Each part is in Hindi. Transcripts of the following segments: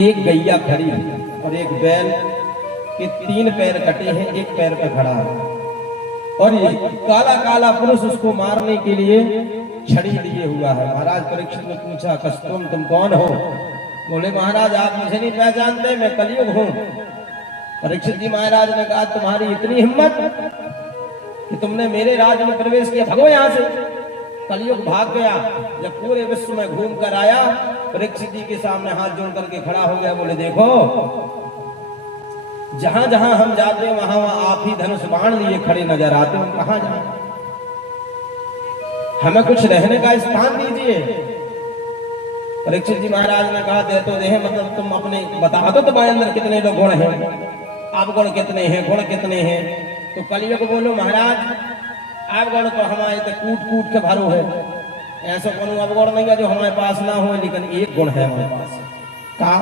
एक गैया खड़ी है और एक बैल के 3 पैर कटे हैं, एक पैर पे खड़ा है और ये काला काला पुरुष उसको मारने के लिए छड़ी लिए हुआ है। महाराज परीक्षित ने पूछा, कस्तुम तुम कौन हो? बोले महाराज आप मुझे नहीं पहचानते, मैं कलयुग हूँ। परीक्षित जी महाराज ने कहा, तुम्हारी इतनी हिम्मत कि तुमने मेरे राज्य में प्रवेश किया, भगो यहाँ से। कलयुग भाग गया। जब पूरे विश्व में घूम कर आया, परीक्षित जी के सामने हाथ जोड़ करके खड़ा हो गया। बोले देखो, जहां जहां हम जाते हैं वहां वहां आप ही धनुष बाण लिए खड़े नजर आते हो, कहां जाए? हमें कुछ रहने का स्थान दीजिए। परीक्षित जी महाराज ने कहा, दे तो दे, मतलब तुम अपने बता दो तुम्हारे अंदर कितने लोग गुण हैं, आप गुण कितने हैं, गुण कितने हैं? तो कलयुग बोलो महाराज आप गुण तो हमारे तो कूट कूट के भरो है, ऐसा कोई अब गुण नहीं है जो हमारे पास ना हो, लेकिन एक गुण है हमारे पास। कहा?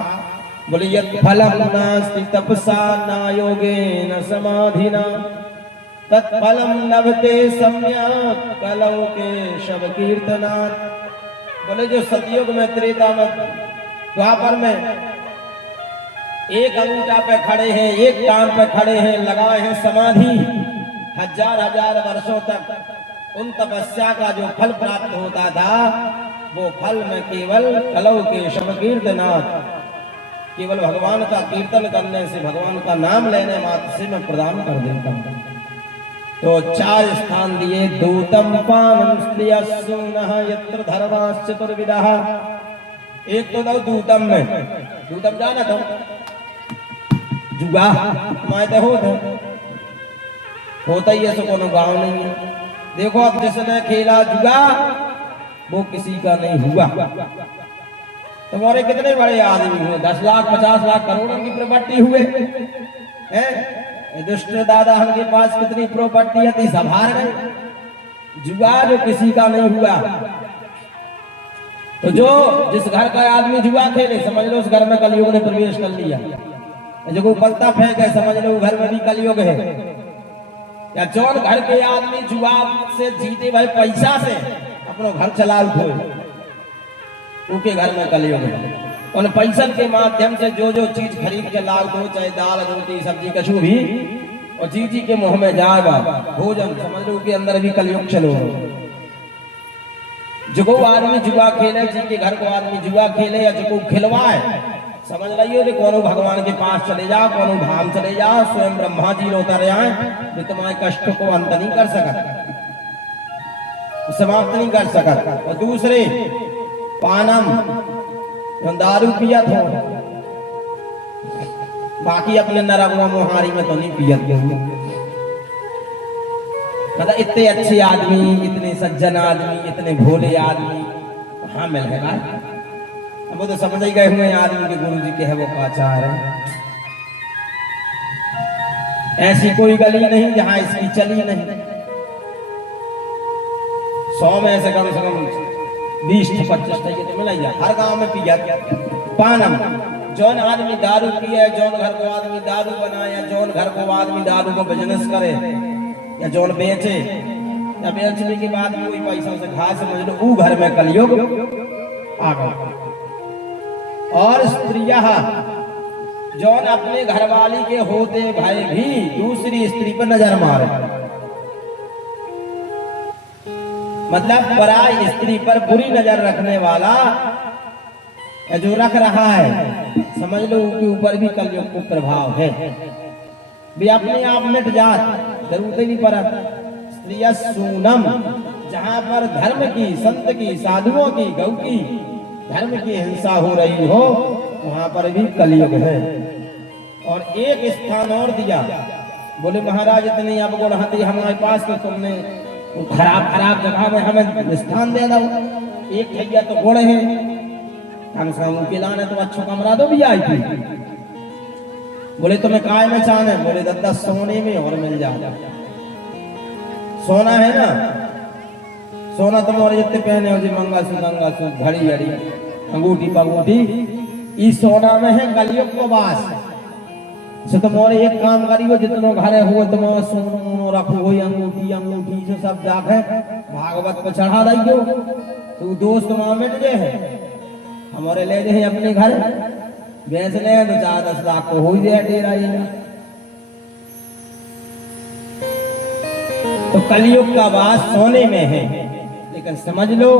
बोले यत् फलम नास्ति तपसा न योगेन समाधिना तत्फलम लभते सम्यक् कलौ केशव कीर्तनात्। बोले जो सतयुग में, त्रेता में, द्वापर में एक अंगूठा पे खड़े हैं, एक कान पे खड़े हैं, लगाए हैं समाधि, हजार हजार वर्षों तक उन तपस्या का जो फल प्राप्त होता था, वो फल में केवल कलौ केशव कीर्तनात्, केवल भगवान का कीर्तन करने से, भगवान का नाम लेने मात्र से मैं प्रदान कर देता हूँ। तो 4 स्थान दिए। दूतम पानम स्त्रियस्सूनः यत्र धर्माश्चतुर्विधः। एक तो दो दूतम में, दूतम जाना तुम जुगा मायते होता ही ऐसा कोनो गांव नहीं है। देखो अब जिसने खेला जुगा वो किसी का नहीं हुआ। तुम्हारे कितने बड़े आदमी हुए, 10 लाख 50 लाख करोड़ों की प्रॉपर्टी हुए हैं। दुष्ट दादा हमके पास कितनी प्रॉपर्टी थी, सब हार गए। जुआ जो किसी का नहीं हुआ। तो जो जिस घर का आदमी जुआ खेले, समझ लो उस घर में कलयुग ने प्रवेश कर लिया। जो कोई पलता फेंके, समझ लो घर में भी कलयुग है। या जौन घर के आदमी जुआ से जीते भाई पैसा से अपनो घर चला उठे, उनके घर में कलयुग है। उन पैसा के माध्यम से जो जो चीज खरीद के लाल दो, चाहे दाल रोटी सब्जी कछु भी, और जी जी के मुंह में जाएगा भोजन, समझ लो के अंदर भी कलयुग चलो। जो आदमी जुआ खेले, जी के घर को आदमी जुआ खेले या जो खिलवाए, समझ रही हो, कोनो भगवान के पास चले जाओ, कोनो धाम चले जाओ, स्वयं ब्रह्मा जी उतर आए, तो तुम्हारे कष्ट को अंत नहीं कर सकता, समाप्त नहीं कर सकता। और दूसरे पानम, दारू पिया था, बाकी अपने नरगुआ मोहारी में तो नहीं पियत। मतलब इतने अच्छे आदमी, इतने सज्जन आदमी, इतने भोले आदमी कहाँ मिल है? वो तो समझ ही गए हुए आदमी के गुरु जी के है वो काचार है। ऐसी कोई गली नहीं जहां इसकी चली नहीं। 100 में से कम 20 25 तो मिल जाए, हर गांव में पिया। पानम, जौन आदमी दारू पिए, जौन घर को आदमी दारू बनाए, जौन घर को आदमी दारू को बिजनेस करे या जौन बेचे, या बेचने के बाद भी कोई पैसा से खा, समझ लो वो घर में कलयुग आ गया। और स्त्रियां, जौन अपने घरवाली के होते भाई भी दूसरी स्त्री पर नजर मारे, मतलब पराई स्त्री पर बुरी नजर रखने वाला जो रख रहा है, समझ लो उनके ऊपर भी कलयुग को प्रभाव है। भी अपने आप मिट जात, जरूरत ही नहीं पड़ा। स्त्रियस्सूनम, जहां पर धर्म की, संत की, साधुओं की, गौ की, धर्म की हिंसा हो रही हो, वहां पर भी कलयुग है। और एक स्थान और दिया। बोले महाराज इतनी अब गुण हती हमारे पास, तो तुमने खराब खराब जगह में हमें स्थान दे दो। एक भैया तो गुण है, कम से कम के लाने तो अच्छा कमरा दो भी आई थी। बोले तुम्हें काय में चाहना है? बोले दत्ता सोने में और मिल जाए। सोना है ना, सोना तुम्हारे जितने पहने हो जी, मंगलसूत्र घड़ी घड़ी अंगूठी पंगूठी, इस सोना में है कलयुग को वास। से तुम्हारे एक काम करियो, जितनो घरे हुए तुम्हारा सोनो रखो, वही अंगूठी अंगूठी से सब जाके भागवत को चढ़ा दियो, तो दोस्त वहां मिट गए हैं, हमारे ले जाए अपने घर। बेचने हैं तो 4-10 लाख को हो ही गया डेरा ये। तो कलयुग का वास सोने में है, लेकिन समझ लो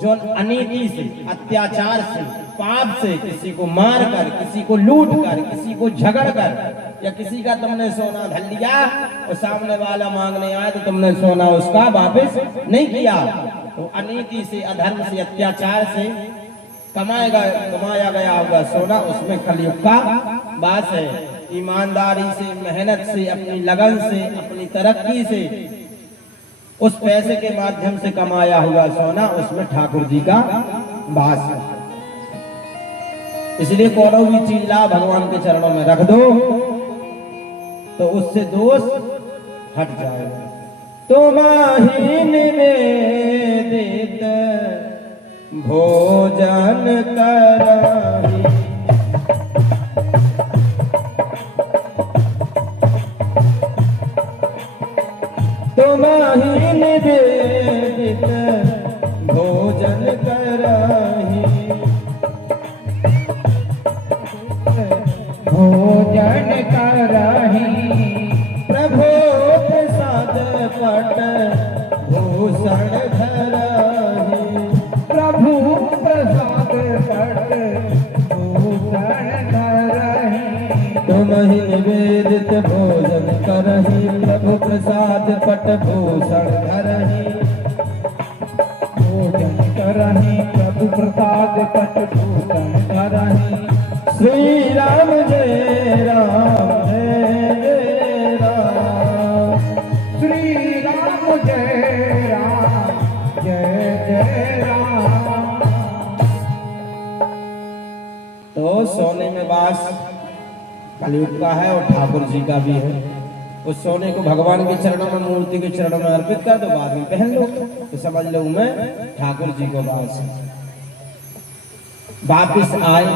जो अनीति से, अत्याचार से, पाप से किसी को मार कर, किसी को लूट कर, किसी को झगड़ कर, या किसी का तुमने सोना धर लिया और सामने वाला मांगने आया तो तुमने सोना उसका वापस नहीं किया, तो अनीति से, अधर्म से, अत्याचार से कमाया गया होगा सोना, उसमें कलयुग का वास है। ईमानदारी से, मेहनत से, अपनी लगन से, अपनी तरक्की से, उस पैसे के माध्यम से कमाया हुआ सोना, उसमें ठाकुर जी का वास है। इसलिए कोनो भी चीज ला भगवान के चरणों में रख दो तो उससे दोष हट जाएगा। तुम्हारी निवेदित भोजन कराही, तुम्हारी निवेदित भोजन कराही, भोजन कराही, प्रभु प्रसाद पट भूषण धराही, प्रभु प्रसाद पट भूषण धराही, तुम्हि निवेदित भोजन करही, प्रभु प्रसाद पट भूषण धरही, भोजन कराही, प्रभु प्रसाद पट भूषण धराही। श्री राम जय राम जय राम, श्री राम जय राम जय जय राम। तो सोने में वास कलयुग का है और ठाकुर जी का भी है। उस सोने को भगवान के चरणों में, मूर्ति के चरणों में अर्पित कर दो, बाद में पहन लो तो समझ लो मैं ठाकुर जी को वास है। वापिस आए